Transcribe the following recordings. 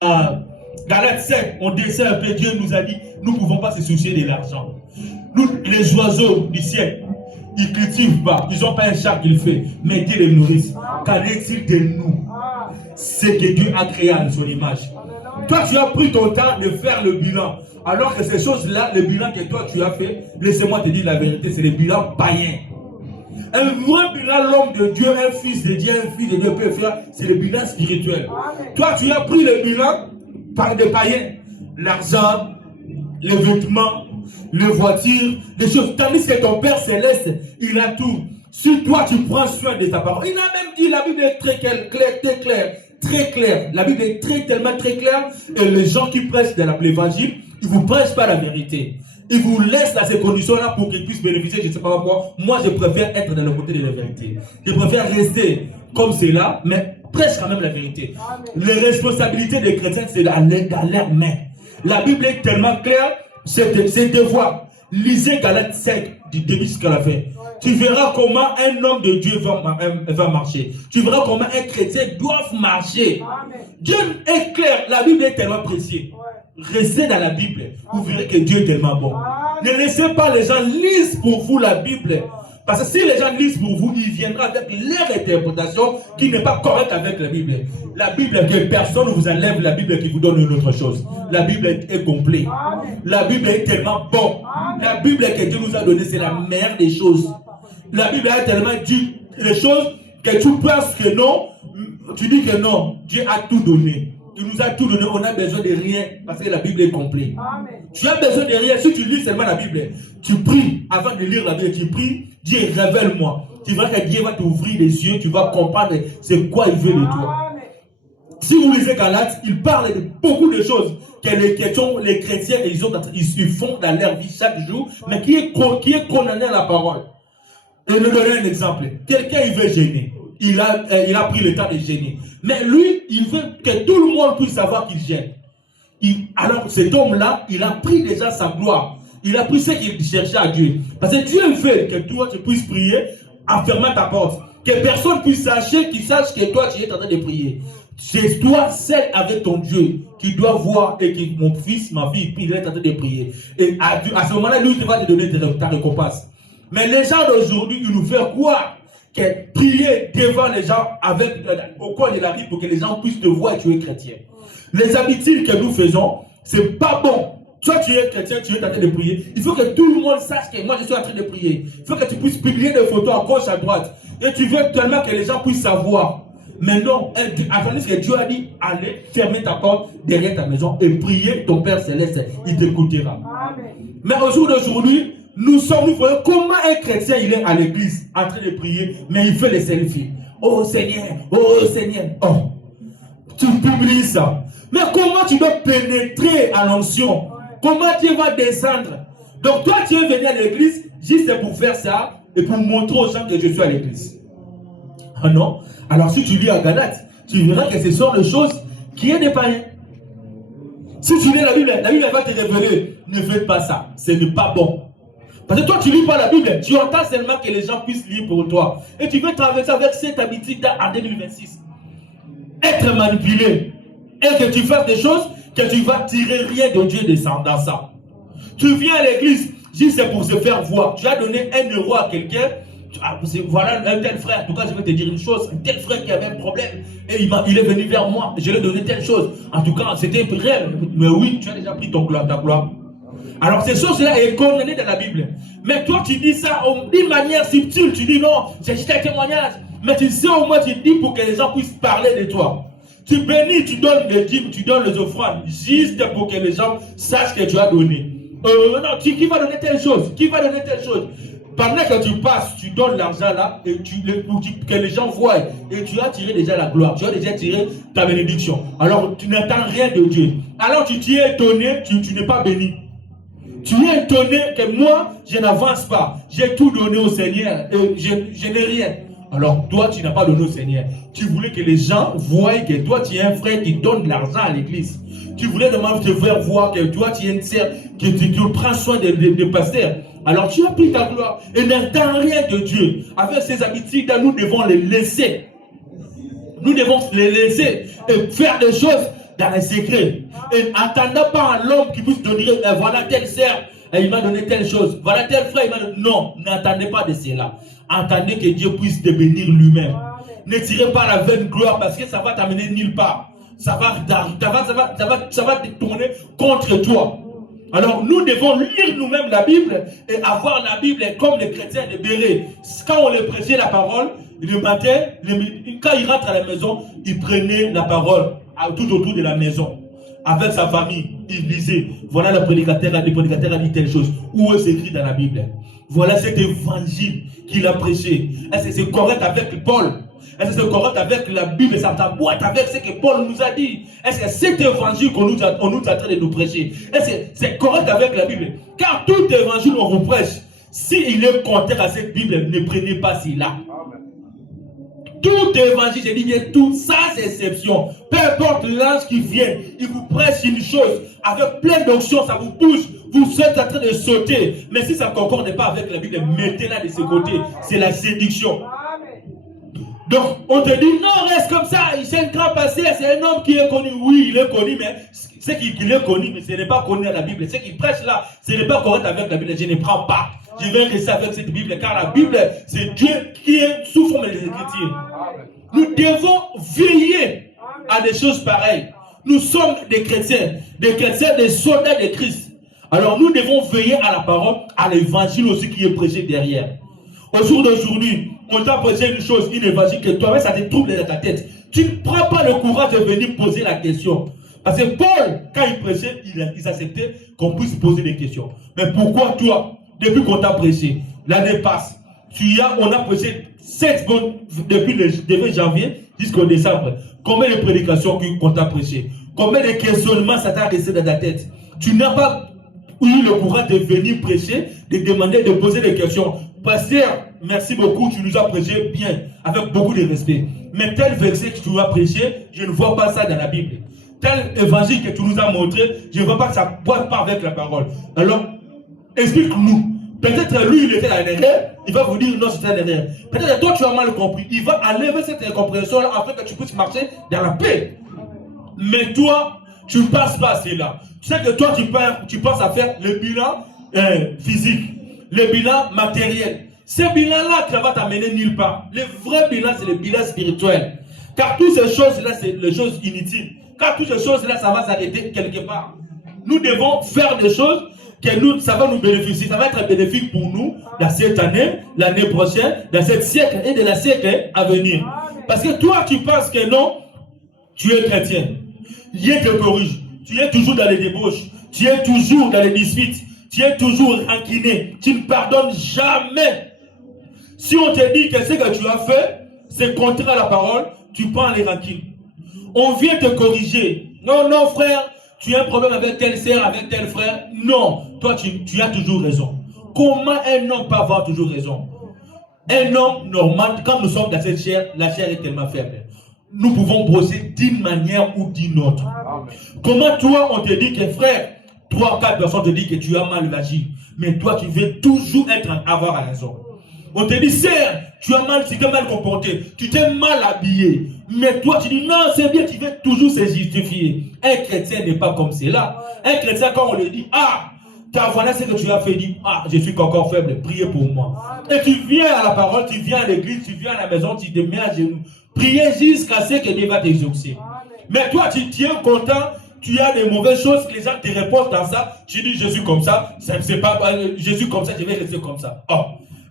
Galates 7, on descend un peu, Dieu nous a dit, nous ne pouvons pas se soucier de l'argent. Nous, les oiseaux du ciel, ils ne cultivent pas, ils n'ont pas un champ qu'il fait, mais Dieu les nourrit. Qu'en est-il de nous? C'est que Dieu a créé à son image. Toi, tu as pris ton temps de faire le bilan, alors que ces choses-là, le bilan que toi tu as fait, laissez-moi te dire la vérité, c'est le bilan païen. Un vrai bilan, l'homme de Dieu, un fils de Dieu, un fils de Dieu peut faire, c'est le bilan spirituel. Toi, tu as pris le bilan par des païens, l'argent, les vêtements, les voitures, les choses. Tandis que ton Père Céleste, il a tout. Si toi, tu prends soin de ta parole, il a même dit, la Bible est très claire, très claire. La Bible est tellement très claire, et les gens qui prêchent de l'évangile, ils ne vous prêchent pas la vérité. Ils vous laissent dans ces conditions-là pour qu'ils puissent bénéficier, je ne sais pas pourquoi. Moi, je préfère être dans le côté de la vérité. Je préfère rester comme c'est là, mais prêche quand même la vérité. Les responsabilités des chrétiens, c'est dans leurs mains. La Bible est tellement claire, c'est devoir. Lisez Galates 5 du début jusqu'à la fin. Tu verras comment un homme de Dieu va marcher. Tu verras comment un chrétien doit marcher. Dieu est clair, la Bible est tellement précieuse. Restez dans la Bible, vous verrez que Dieu est tellement bon. Ne laissez pas les gens lire pour vous la Bible. Parce que si les gens lisent pour vous, ils viendront avec leur interprétation qui n'est pas correcte avec la Bible. La Bible, que personne ne vous enlève la Bible qui vous donne une autre chose. La Bible est complète. La Bible est tellement bonne. La Bible que Dieu nous a donnée, c'est la meilleure des choses. La Bible a tellement dit les choses que tu penses que non, tu dis que non, Dieu a tout donné. Il nous a tout donné, on a besoin de rien parce que la Bible est complète. Tu as besoin de rien, si tu lis seulement la Bible, tu pries avant de lire la Bible, tu pries, Dieu révèle-moi. Tu verras que Dieu va t'ouvrir les yeux, tu vas comprendre c'est quoi il veut de toi. Si vous lisez Galates, il parle de beaucoup de choses que les chrétiens ils font dans leur vie chaque jour, mais qui est condamné à la parole. Et je vais donner un exemple. Quelqu'un il veut gêner. Il a pris le temps de gêner. Mais lui, il veut que tout le monde puisse savoir qu'il gêne. Alors cet homme-là, il a pris déjà sa gloire. Il a pris ce qu'il cherchait à Dieu. Parce que Dieu veut que toi, tu puisses prier en fermant ta porte. Que personne puisse qu'il sache que toi, tu es en train de prier. C'est toi, seul avec ton Dieu, qui doit voir et que mon fils, ma fille, il est en train de prier. Et à ce moment-là, lui, il va te donner ta récompense. Mais les gens d'aujourd'hui, ils nous font croire que prier devant les gens au coin de la rue pour que les gens puissent te voir et tu es chrétien. Les habitudes que nous faisons, c'est pas bon. Toi, tu es chrétien, tu es en train de prier. Il faut que tout le monde sache que moi, je suis en train de prier. Il faut que tu puisses publier des photos à gauche, à droite. Et tu veux tellement que les gens puissent savoir. Mais non, attendez ce que Dieu a dit, allez, fermer ta porte derrière ta maison et prier ton Père Céleste. Il t'écoutera. Mais au jour d'aujourd'hui, nous voyons comment un chrétien il est à l'église en train de prier, mais il fait les selfies. Oh Seigneur, oh. Tu publies ça. Mais comment tu dois pénétrer à l'onction? Comment tu vas descendre? Donc toi tu es venu à l'église juste pour faire ça et pour montrer aux gens que je suis à l'église. Ah non? Alors si tu lis à Galates, tu verras que ce sont les choses qui est des païens. Si tu lis la Bible va te révéler, ne faites pas ça, ce n'est pas bon. Parce que toi, tu ne lis pas la Bible, tu entends seulement que les gens puissent lire pour toi. Et tu veux traverser avec cette habitude en 2026. Être manipulé. Et que tu fasses des choses que tu ne vas tirer rien de Dieu dans ça. Tu viens à l'église, juste pour se faire voir. Tu as donné 1 euro à quelqu'un. Voilà un tel frère. En tout cas, je vais te dire une chose. Un tel frère qui avait un problème. Et il est venu vers moi. Je lui ai donné telle chose. En tout cas, c'était réel. Mais oui, tu as déjà pris ta gloire. Alors ces choses-là sont condamnées dans la Bible. Mais toi tu dis ça d'une manière subtile. Tu dis non, c'est juste un témoignage. Mais tu sais au moins tu dis pour que les gens puissent parler de toi. Tu bénis, tu donnes les dîmes, tu donnes les offrandes. Juste pour que les gens sachent que tu as donné. Non, qui va donner telle chose? Qui va donner telle chose? Pendant que tu passes, tu donnes l'argent là et que les gens voient. Et tu as tiré déjà la gloire. Tu as déjà tiré ta bénédiction. Alors tu n'attends rien de Dieu. Alors tu t'es étonné, tu n'es pas béni. Tu es étonné que moi, je n'avance pas. J'ai tout donné au Seigneur et je n'ai rien. Alors toi, tu n'as pas donné au Seigneur. Tu voulais que les gens voient que toi, tu es un frère qui donne de l'argent à l'église. Tu voulais demander te faire voir que toi, tu es une sœur qui prend soin des pasteurs. Alors tu as pris ta gloire et n'attends rien de Dieu. Avec ces habitudes, nous devons les laisser. Nous devons les laisser et faire des choses dans les secrets. Et n'attendez pas l'homme qui puisse donner, voilà telle sœur, il m'a donné telle chose. Voilà tel frère, il m'a donné. Non, n'attendez pas de cela. Attendez que Dieu puisse te bénir lui-même. Ne tirez pas la vaine gloire parce que ça va t'amener nulle part. Ça va te tourner contre toi. Alors nous devons lire nous-mêmes la Bible et avoir la Bible comme les chrétiens de Béret. Quand on les prêchait la parole, le matin, quand ils rentrent à la maison, ils prenaient la parole tout autour de la maison. Avec sa famille, il lisait. Voilà le prédicateur a dit telle chose. Où est-ce écrit dans la Bible? Voilà cet évangile qu'il a prêché. Est-ce que c'est correct avec Paul? Est-ce que c'est correct avec la Bible et ça boîte avec ce que Paul nous a dit? Est-ce que cet évangile qu'on nous a en train de nous prêcher, est-ce que c'est correct avec la Bible? Car tout évangile qu'on vous prêche, s'il est contraire à cette Bible, ne prenez pas cela. Tout évangile, je dis bien tout, sans exception. Peu importe l'ange qui vient, il vous prêche une chose avec plein d'options, ça vous touche, vous êtes en train de sauter. Mais si ça ne concorde pas avec la Bible, mettez-la de ce côté. C'est la séduction. Donc, on te dit, non, reste comme ça, c'est un grand passé, c'est un homme qui est connu. Oui, il est connu, mais c'est qu'il est connu, mais ce n'est pas connu à la Bible. Ce qu'il prêche là, ce n'est pas correct avec la Bible, je ne prends pas. Je vais rester avec cette Bible, car la Bible, c'est Dieu qui est sous forme des Écritures. Nous devons veiller à des choses pareilles. Nous sommes des chrétiens, des soldats de Christ. Alors, nous devons veiller à la parole, à l'évangile aussi qui est prêché derrière. Au jour d'aujourd'hui, on t'a prêché une chose, une évangile que toi-même ça te trouble dans ta tête. Tu ne prends pas le courage de venir poser la question. Parce que Paul, quand il prêchait, il acceptait qu'on puisse poser des questions. Mais pourquoi toi, depuis qu'on t'a prêché, l'année passe, on a prêché 7 secondes depuis le janvier jusqu'au décembre. Combien de prédications qu'on t'a prêché? Combien de questionnements ça t'a resté dans ta tête? Tu n'as pas eu le courage de venir prêcher, de demander, de poser des questions. Pasteur, merci beaucoup, tu nous as prêché bien, avec beaucoup de respect. Mais tel verset que tu nous as prêché, je ne vois pas ça dans la Bible. Tel évangile que tu nous as montré, je ne vois pas que ça ne boite pas avec la parole. Alors, explique-nous. Peut-être lui, il était à l'erreur, il va vous dire non, c'était à l'erreur. Peut-être toi, tu as mal compris. Il va enlever cette incompréhension-là afin que tu puisses marcher dans la paix. Mais toi, tu ne passes pas à cela. Tu sais que toi, tu penses à faire le bilan physique, le bilan matériel. Ce bilan-là, ça va t'amener nulle part. Le vrai bilan, c'est le bilan spirituel. Car toutes ces choses-là, c'est les choses inutiles. Car toutes ces choses-là, ça va s'arrêter quelque part. Nous devons faire des choses que ça va nous bénéficier. Ça va être bénéfique pour nous dans cette année, l'année prochaine, dans cette siècle et de la siècle à venir. Parce que toi, tu penses que non, tu es chrétien. Dieu te corrige. Tu es toujours dans les débauches. Tu es toujours dans les disputes. Tu es toujours ranquiné. Tu ne pardonnes jamais. Si on te dit que ce que tu as fait, c'est contraire à la parole, tu prends les rancines. On vient te corriger. Non, non, frère, tu as un problème avec telle sœur, avec tel frère. Non, toi, tu as toujours raison. Comment un homme peut avoir toujours raison? Un homme normal, quand nous sommes dans cette chair, la chair est tellement faible. Nous pouvons brosser d'une manière ou d'une autre. Comment toi, on te dit que frère, 3 ou 4 personnes te disent que tu as mal agi, mais toi, tu veux toujours avoir raison. On te dit, sœur, tu t'es mal comporté, tu t'es mal habillé. Mais toi, tu dis, non, c'est bien, tu veux toujours se justifier. Un chrétien n'est pas comme cela. Un chrétien, quand on lui dit, ah, car voilà ce que tu as fait, dit, ah, je suis encore faible, priez pour moi. Et tu viens à la parole, tu viens à l'église, tu viens à la maison, tu te mets à genoux. Priez jusqu'à ce que Dieu va t'exaucer. Mais toi, tu tiens content, tu as des mauvaises choses, les gens te répondent dans ça, tu dis, je suis comme ça, c'est pas, je suis comme ça, je vais rester comme ça. Oh.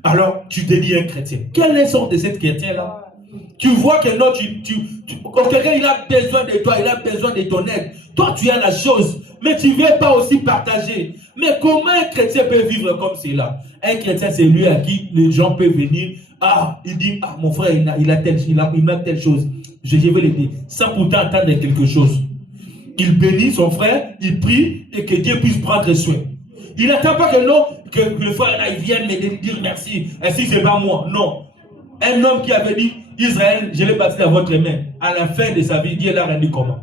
Alors, tu te dis un chrétien. Quelle est sorte de cet chrétien-là? Tu vois que non, quelqu'un il a besoin de toi, il a besoin de ton aide. Toi, tu as la chose, mais tu ne veux pas aussi partager. Mais comment un chrétien peut vivre comme cela? Un chrétien, c'est lui à qui les gens peuvent venir. Ah, il dit, ah, mon frère, il a telle chose. Je vais l'aider. Sans pourtant attendre quelque chose. Il bénit son frère, il prie et que Dieu puisse prendre soin. Il n'attend pas que non, que le frère là, il vienne me dire merci. Et si c'est pas moi, non. Un homme qui avait dit, Israël, je l'ai bâti dans votre main. À la fin de sa vie, Dieu l'a rendu comment?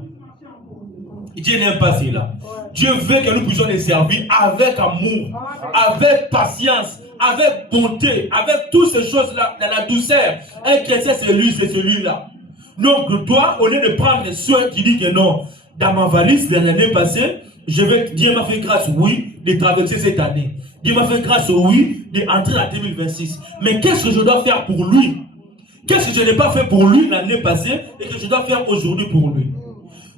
Dieu n'aime pas cela. Dieu veut que nous puissions les servir avec amour, avec patience, avec bonté, avec toutes ces choses-là, dans la douceur. Un chrétien, c'est lui, c'est celui-là. Donc toi, au lieu de prendre soin, tu dis que non. dans ma valise de l'année passée, Dieu m'a fait grâce, oui, de traverser cette année. Dieu m'a fait grâce, oui, d'entrer en 2026. Mais qu'est-ce que je dois faire pour lui? Qu'est-ce que je n'ai pas fait pour lui l'année passée et que je dois faire aujourd'hui pour lui?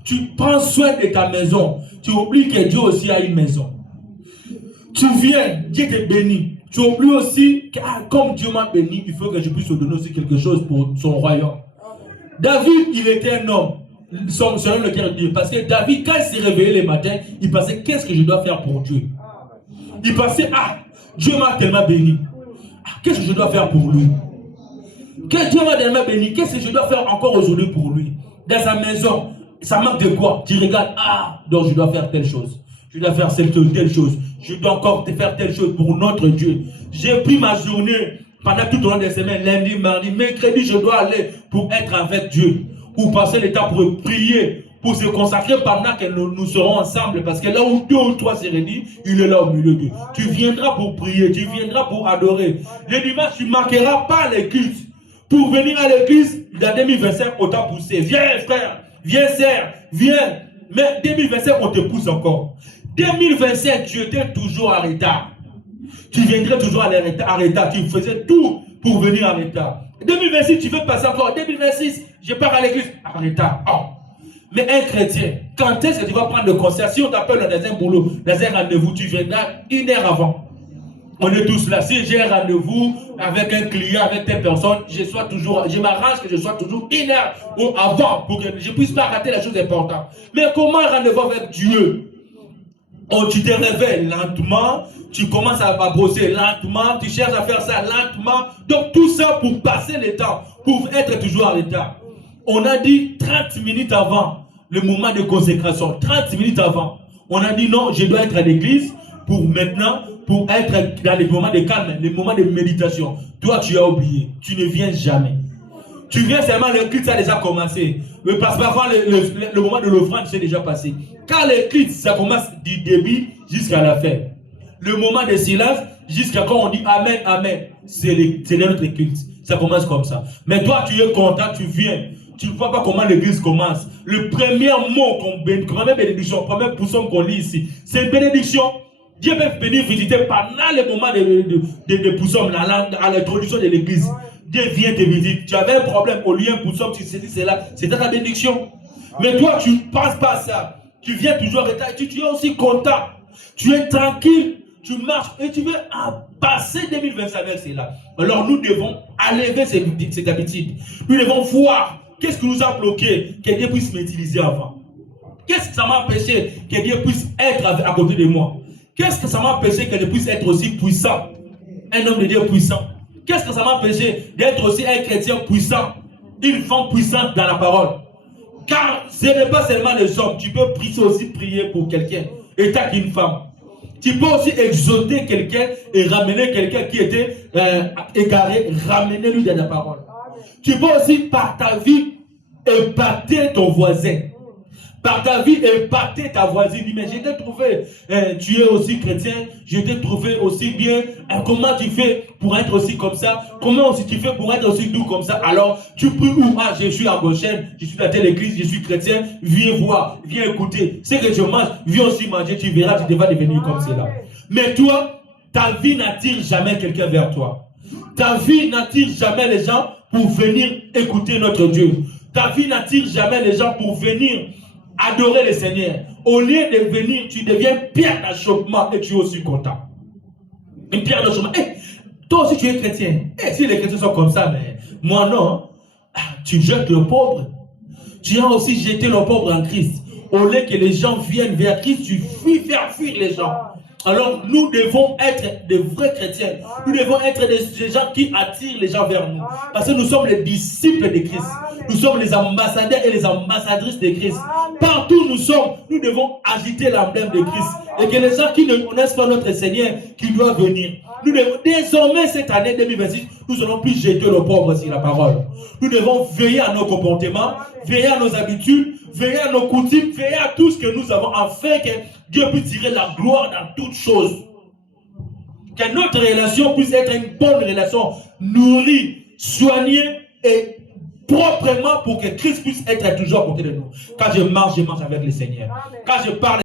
Tu prends soin de ta maison. Tu oublies que Dieu aussi a une maison. Tu viens, Dieu te bénit. Tu oublies aussi que comme Dieu m'a béni, il faut que je puisse te donner aussi quelque chose pour son royaume. David, il était un homme selon le cœur de Dieu. Parce que David, quand il s'est réveillé le matin, il pensait, qu'est-ce que je dois faire pour Dieu? Il pensait, Dieu m'a tellement béni. Qu'est-ce que je dois faire pour lui? Que Dieu m'a tellement béni. Qu'est-ce que je dois faire encore aujourd'hui pour lui? Dans sa maison, ça manque de quoi? Tu regardes, donc je dois faire telle chose. Je dois faire telle chose. Je dois encore faire telle chose pour notre Dieu. J'ai pris ma journée pendant tout au long des semaines, lundi, mardi, mercredi, je dois aller pour être avec Dieu. Pour passer le temps, pour prier, pour se consacrer pendant que nous serons ensemble. Parce que là où 2 ou 3 se réunissent, il est là au milieu d'eux. Tu viendras pour prier, tu viendras pour adorer. Le dimanche, tu ne marqueras pas l'église. Pour venir à l'église, dans 2025, on t'a poussé. Viens frère, viens sœur, viens. Mais 2025, on te pousse encore. 2025, tu étais toujours en retard. Tu viendrais toujours en retard. Tu faisais tout pour venir en retard. 2026, tu veux passer encore. 2026, je pars à l'église en retard. Mais un chrétien, quand est-ce que tu vas prendre le concert? Si on t'appelle dans un boulot, dans un rendez-vous, tu viendras 1 heure avant. On est tous là. Si j'ai un rendez-vous avec un client, avec telle personne, je m'arrange que je sois toujours 1 heure avant pour que je ne puisse pas rater la chose importante. Mais comment un rendez-vous avec Dieu? Tu te réveilles lentement, tu commences à brosser lentement, tu cherches à faire ça lentement. Donc tout ça pour passer le temps, pour être toujours en retard. On a dit 30 minutes avant le moment de consécration, 30 minutes avant. On a dit non, je dois être à l'église pour maintenant, pour être dans les moments de calme, les moments de méditation. Toi, tu as oublié, tu ne viens jamais. Tu viens seulement, le culte a déjà commencé. Parce que parfois, le moment de l'offrande s'est déjà passé. Car le culte, ça commence du début jusqu'à la fin. Le moment de silence, jusqu'à quand on dit Amen, Amen. C'est notre culte. Ça commence comme ça. Mais toi, tu es content, tu viens. Tu ne vois pas comment l'église commence. Le premier mot qu'on bénit, première bénédiction, premier pousson qu'on lit ici, c'est une bénédiction. Dieu peut venir visiter pendant le moment de pousson, à l'introduction de l'église. Dieu vient te visiter. Tu avais un problème, au lieu d'un pousson, tu sais, c'est là, c'était ta bénédiction. Mais toi, tu ne penses pas à ça. Tu viens toujours en retard. Tu es aussi content. Tu es tranquille. Tu marches et tu veux passer 2025 avec cela. Alors nous devons enlever cette habitude. Nous devons voir qu'est-ce qui nous a bloqué, que Dieu puisse m'utiliser avant. Qu'est-ce que ça m'a empêché que Dieu puisse être à côté de moi? Qu'est-ce que ça m'a empêché que Dieu puisse être aussi puissant? Un homme de Dieu puissant. Qu'est-ce que ça m'a empêché d'être aussi un chrétien puissant? Une femme puissante dans la parole. Car ce n'est pas seulement les hommes. Tu peux aussi prier pour quelqu'un. Et t'as qu'une femme. Tu peux aussi exhorter quelqu'un et ramener quelqu'un qui était égaré. Ramener-lui dans la parole. Tu peux aussi par ta vie épater ton voisin. Par ta vie, épater ta voisine. Mais je t'ai trouvé, tu es aussi chrétien, je t'ai trouvé aussi bien. Comment tu fais pour être aussi comme ça? Comment aussi tu fais pour être aussi doux comme ça? Alors, tu pries où? Je suis à Goshen, je suis dans telle église, je suis chrétien. Viens voir, viens écouter. Ce que je mange, viens aussi manger, tu verras, tu devras devenir comme cela. Mais toi, ta vie n'attire jamais quelqu'un vers toi. Ta vie n'attire jamais les gens pour venir écouter notre Dieu. Ta vie n'attire jamais les gens pour venir adorer le Seigneur. Au lieu de venir, tu deviens pierre d'achoppement et tu es aussi content. Une pierre d'achoppement. Toi aussi tu es chrétien. Si les chrétiens sont comme ça, mais moi non. Tu jettes le pauvre. Tu as aussi jeté le pauvre en Christ. Au lieu que les gens viennent vers Christ, tu faire fuir les gens. Alors nous devons être des vrais chrétiens. Nous devons être des gens qui attirent les gens vers nous. Parce que nous sommes les disciples de Christ. Nous sommes les ambassadeurs et les ambassadrices de Christ. Partout où nous sommes, nous devons agiter l'emblème de Christ. Et que les gens qui ne connaissent pas notre Seigneur, qui doivent venir. Nous devons, désormais, cette année 2026, nous allons plus jeter le pauvre sur la parole. Nous devons veiller à nos comportements, veiller à nos habitudes, veiller à nos coutumes, veiller à tout ce que nous avons, afin que Dieu puisse tirer la gloire dans toutes choses. Que notre relation puisse être une bonne relation, nourrie, soignée et proprement pour que Christ puisse être toujours à côté de nous. Quand je marche avec le Seigneur. Quand je parle